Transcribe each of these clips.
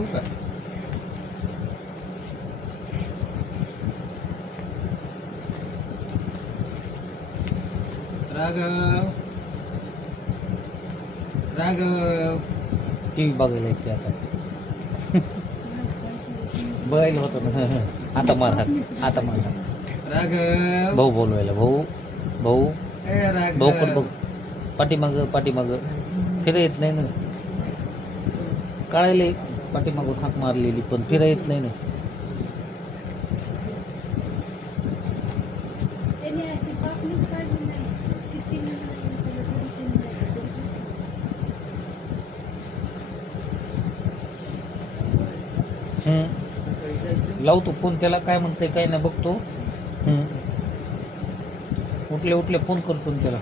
ठेवू का? राघव राघव टीव्ही बघायला येते आता. बघायला होतं ना. आता मार आता मार. राघव भाऊ बोलवायला भाऊ भाऊ ए भाऊ पण बघ. राघव पाठीमाग फिरा येत नाही ना. कळायला पाठीमागून हाक मारलेली पण फिरा येत नाही ना. लावतो फोन त्याला काय म्हणतंय काय नाही बघतो. उठले फोन करतो ना त्याला.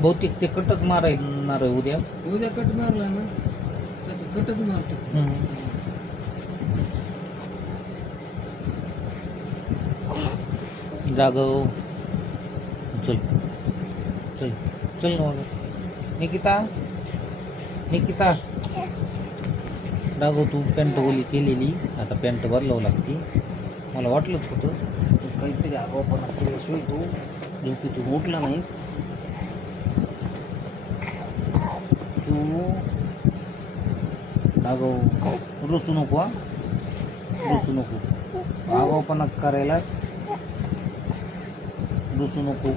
बहुतेक ते कटच मारणार आहे उद्या. उद्या कट मारला ना त्याचं कटच मारतो. जागव चल चल चल ना मला. निकिता राघव तू पॅन्ट ओली केलेली आता पॅन्ट बदलावं लागते. मला वाटलंच होतं तू काहीतरी आगाऊपणा केल्याशिवाय तू झोपेतून उठला नाहीस. तू राघव रुसू नको रुसू नको आगाऊपणा करायलाच रुसू नको.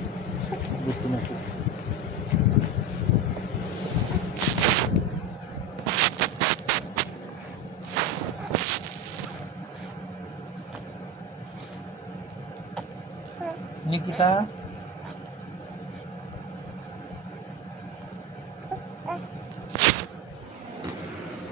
निकिता